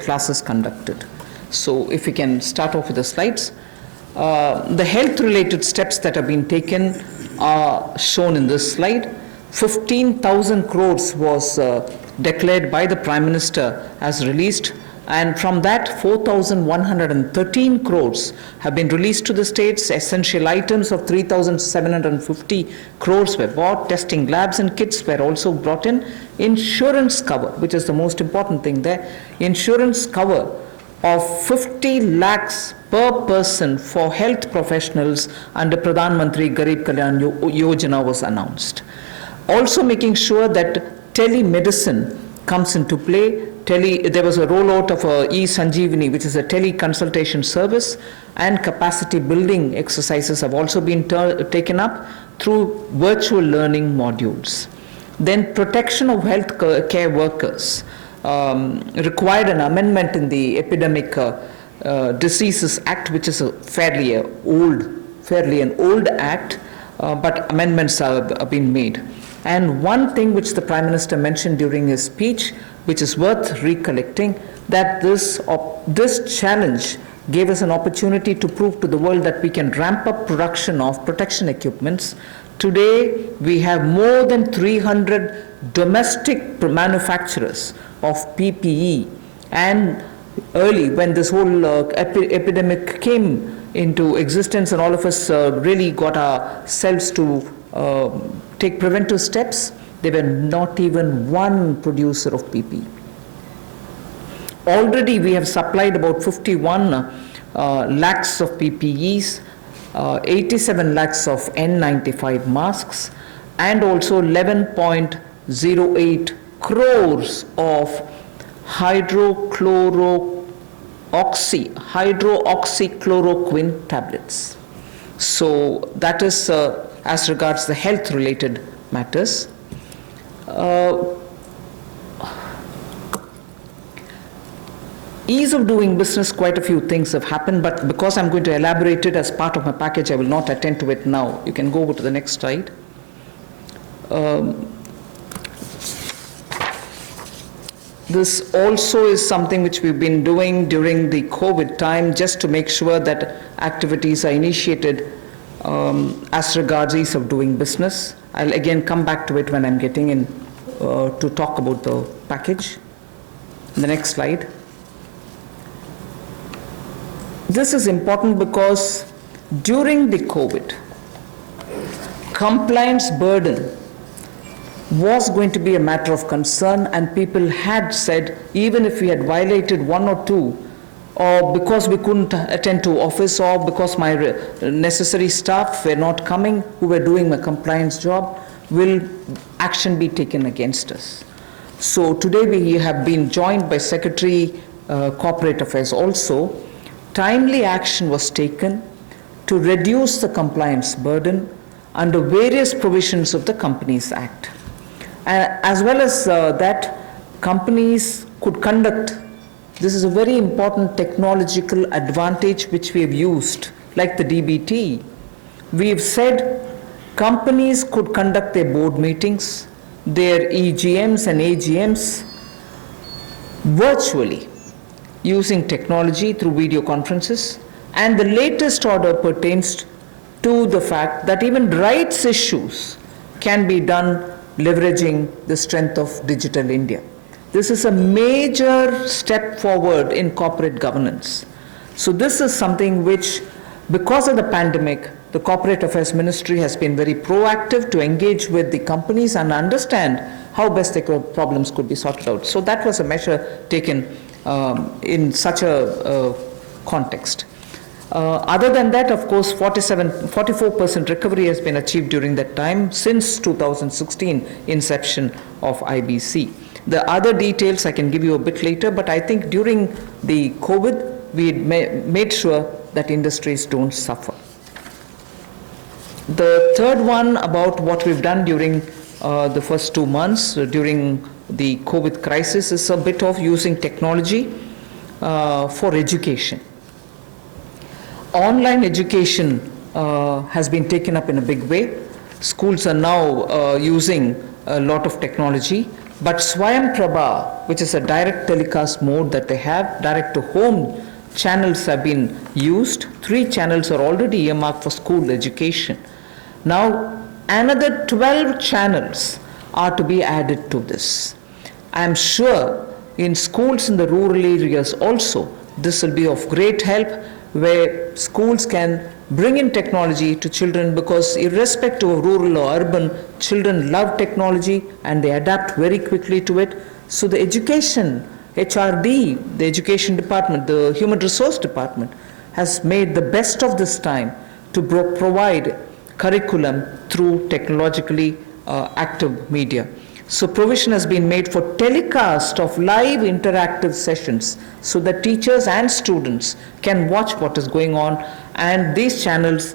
classes conducted. So if we can start off with the slides. The health-related steps that have been taken are shown in this slide. 15,000 crores was declared by the Prime Minister as released, and from that 4,113 crores have been released to the states. Essential items of 3,750 crores were bought. Testing labs and kits were also brought in. Insurance cover, which is the most important thing there, insurance cover of 50 lakhs per person for health professionals under Pradhan Mantri Garib Kalyan Yojana was announced. Also making sure that telemedicine comes into play. There was a rollout of e-Sanjeevani, which is a teleconsultation service, and capacity building exercises have also been taken up through virtual learning modules. Then protection of health care workers required an amendment in the Epidemic Diseases Act, which is a fairly an old act, but amendments have been made. And one thing which the Prime Minister mentioned during his speech, which is worth recollecting, that this challenge gave us an opportunity to prove to the world that we can ramp up production of protection equipments. Today, we have more than 300 domestic manufacturers of PPE, and early when this whole epidemic came into existence and all of us really got ourselves to take preventive steps, there were not even one producer of PPE. Already we have supplied about 51 lakhs of PPEs, 87 lakhs of N95 masks, and also 11.08 crores of hydroxychloroquine tablets. So that is as regards the health-related matters. Ease of doing business, quite a few things have happened, but because I'm going to elaborate it as part of my package, I will not attend to it now. You can go over to the next slide. This also is something which we've been doing during the COVID time, just to make sure that activities are initiated as regards ease of doing business. I'll again come back to it when I'm getting in to talk about the package. The next slide. This is important because during the COVID, compliance burden was going to be a matter of concern, and people had said, even if we had violated one or two, or because we couldn't attend to office, or because my necessary staff were not coming who were doing my compliance job, will action be taken against us? So today we have been joined by Secretary Corporate Affairs also. Timely action was taken to reduce the compliance burden under various provisions of the Companies Act. As well as that, companies could conduct, this is a very important technological advantage which we have used, like the DBT. We have said companies could conduct their board meetings, their EGMs and AGMs virtually using technology through video conferences. And the latest order pertains to the fact that even rights issues can be done leveraging the strength of Digital India. This is a major step forward in corporate governance. So this is something which, because of the pandemic, the Corporate Affairs Ministry has been very proactive to engage with the companies and understand how best their problems could be sorted out. So that was a measure taken in such a context. Other than that, of course, 44% recovery has been achieved during that time since 2016 inception of IBC. The other details I can give you a bit later, but I think during the COVID, we made sure that industries don't suffer. The third one about what we've done during the first 2 months during the COVID crisis is a bit of using technology for education. Online education has been taken up in a big way. Schools are now using a lot of technology But Swayam Prabha, which is a direct telecast mode that they have, direct to home channels have been used. 3 channels are already earmarked for school education. Now, another 12 channels are to be added to this. I am sure in schools in the rural areas also, this will be of great help, where schools can bring in technology to children, because irrespective of rural or urban, children love technology and they adapt very quickly to it. So the education, HRD, the education department, the human resource department, has made the best of this time to provide curriculum through technologically active media. So provision has been made for telecast of live interactive sessions so that teachers and students can watch what is going on, and these channels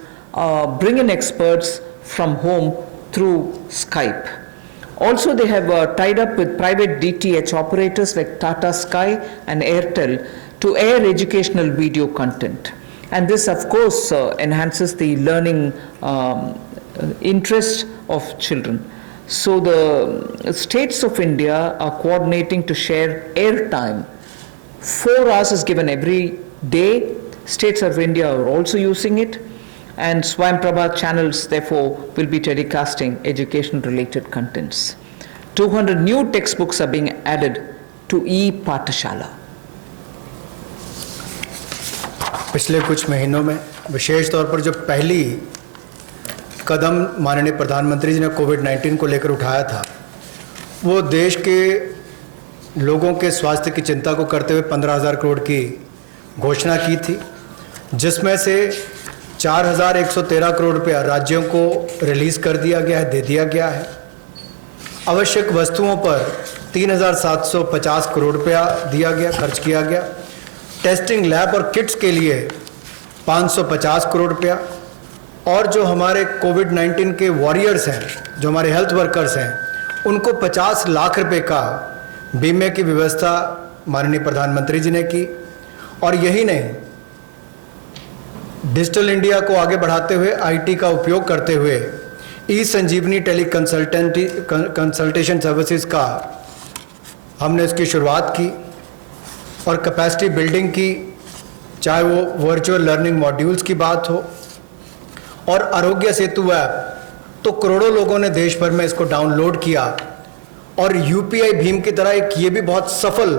bring in experts from home through Skype. Also, they have tied up with private DTH operators like Tata Sky and Airtel to air educational video content. And this, of course, enhances the learning interest of children. So the states of India are coordinating to share airtime. 4 hours is given every day. States of India are also using it. And Swayam Prabha channels, therefore, will be telecasting education-related contents. 200 new textbooks are being added to e-Pathshala. पिछले कुछ महीनों में विशेष तौर पर जो पहली कदम माननीय प्रधानमंत्री जी ने कोविड-19 को लेकर उठाया था, वो देश के लोगों के स्वास्थ्य की चिंता को करते हुए 15,000 करोड़ की घोषणा की थी, जिसमें से 4,113 करोड़ रुपया राज्यों को रिलीज़ कर दिया गया है, दे दिया गया है। आवश्यक वस्तुओं पर 3,750 करोड़ रुपया दिया गया, खर्च किया गया। टेस्टिंग लैब और किट्स के लिए 550 करोड़ रुपया, और जो हमारे कोविड-19 के वॉरियर्स हैं, जो हमारे हेल्थ वर्कर्स हैं, उनको 50 लाख रुपए का बीमे की व्यवस्था माननीय प्रधानमंत्री जी ने की। और यही नहीं, डिजिटल इंडिया को आगे बढ़ाते हुए आईटी का उपयोग करते हुए ई-संजीवनी टेली कंसल्टेशन सर्विसेज का हमने उसकी शुरुआत की और कैपेसिटी बिल्डिंग की, चाहे वो वर्चुअल लर्निंग मॉड्यूल्स की बात हो और आरोग्य सेतु ऐप, तो करोड़ों लोगों ने देश भर में इसको डाउनलोड किया और यूपीआई भीम की तरह एक ये भी बहुत सफल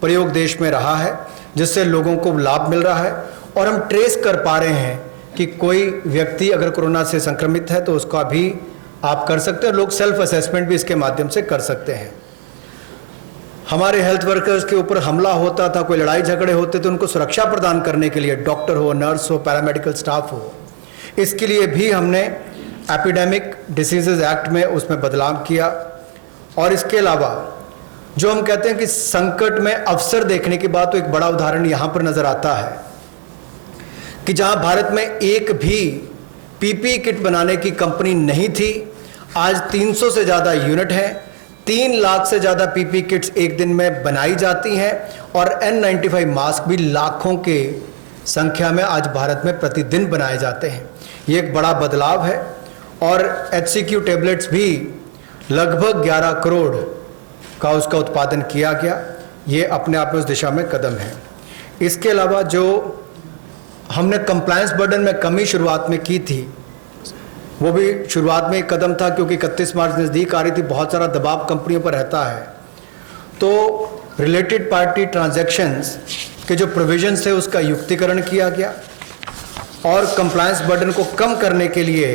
प्रयोग देश में रहा है, जिससे लोगों को लाभ मिल रहा है। और हम ट्रेस कर पा रहे हैं कि कोई व्यक्ति अगर कोरोना से संक्रमित है तो उसका भी आप कर सकते हैं, लोग सेल्फ असेसमेंट भी इसके माध्यम से कर सकते हैं। हमारे हेल्थ वर्कर्स के ऊपर हमला होता था, कोई लड़ाई झगड़े होते थे, उनको सुरक्षा प्रदान करने के लिए डॉक्टर हो, नर्स हो, पैरामेडिकल स्टाफ हो, इसके लिए भी हमने एपिडेमिक डिसीजेज एक्ट में उसमें बदलाव किया। और इसके अलावा जो हम कहते हैं कि संकट में अवसर देखने की बात, तो एक बड़ा उदाहरण यहाँ पर नजर आता है कि जहाँ भारत में एक भी पीपी किट बनाने की कंपनी नहीं थी, आज 300 से ज़्यादा यूनिट हैं, 3 लाख से ज़्यादा पीपी किट्स एक दिन में बनाई जाती हैं और N95 मास्क भी लाखों के संख्या में आज भारत में प्रतिदिन बनाए जाते हैं। ये एक बड़ा बदलाव है। और HCQ टेबलेट्स भी लगभग 11 करोड़ का उसका उत्पादन किया गया। ये अपने आप में उस दिशा में कदम है। इसके अलावा जो हमने कंप्लायंस बर्डन में कमी शुरुआत में की थी, वो भी शुरुआत में एक कदम था, क्योंकि 31 मार्च नज़दीक आ रही थी, बहुत सारा दबाव कंपनियों पर रहता है। तो रिलेटेड पार्टी ट्रांजैक्शंस के जो प्रोविजंस थे उसका युक्तिकरण किया गया और कंप्लायंस बर्डन को कम करने के लिए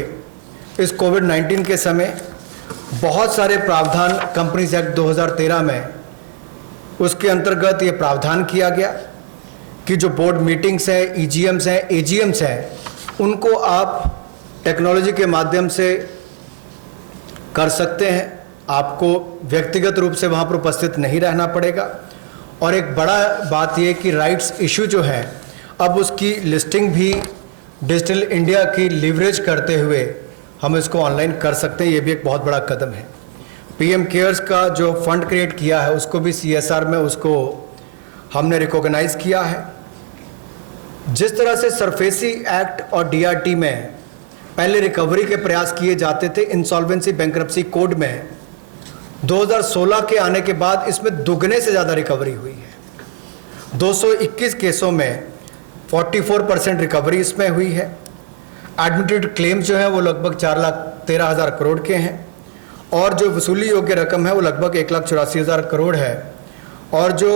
इस कोविड-19 के समय बहुत सारे प्रावधान कंपनीज एक्ट 2013 में उसके अंतर्गत ये प्रावधान किया गया कि जो बोर्ड मीटिंग्स हैं, EGMs हैं, AGMs हैं, उनको आप टेक्नोलॉजी के माध्यम से कर सकते हैं। आपको व्यक्तिगत रूप से वहाँ पर उपस्थित नहीं रहना पड़ेगा। और एक बड़ा बात यह कि राइट्स इशू जो है, अब उसकी लिस्टिंग भी डिजिटल इंडिया की लीवरेज करते हुए हम इसको ऑनलाइन कर सकते हैं। ये भी एक बहुत बड़ा कदम है। PM केयर्स का जो फंड क्रिएट किया है, उसको भी CSR में उसको हमने रिकॉग्नाइज किया है। जिस तरह से सरफेसी एक्ट और DRT में पहले रिकवरी के प्रयास किए जाते थे, इंसॉल्वेंसी बैंक्रप्सी कोड में 2016 के आने के बाद इसमें दुगने से ज़्यादा रिकवरी हुई है। 221 केसों में 44% रिकवरी इसमें हुई है। एडमिटेड क्लेम्स जो है वो लगभग 4,13,000 करोड़ के हैं और जो वसूली योग्य रकम है वो लगभग 1,84,000 करोड़ है और जो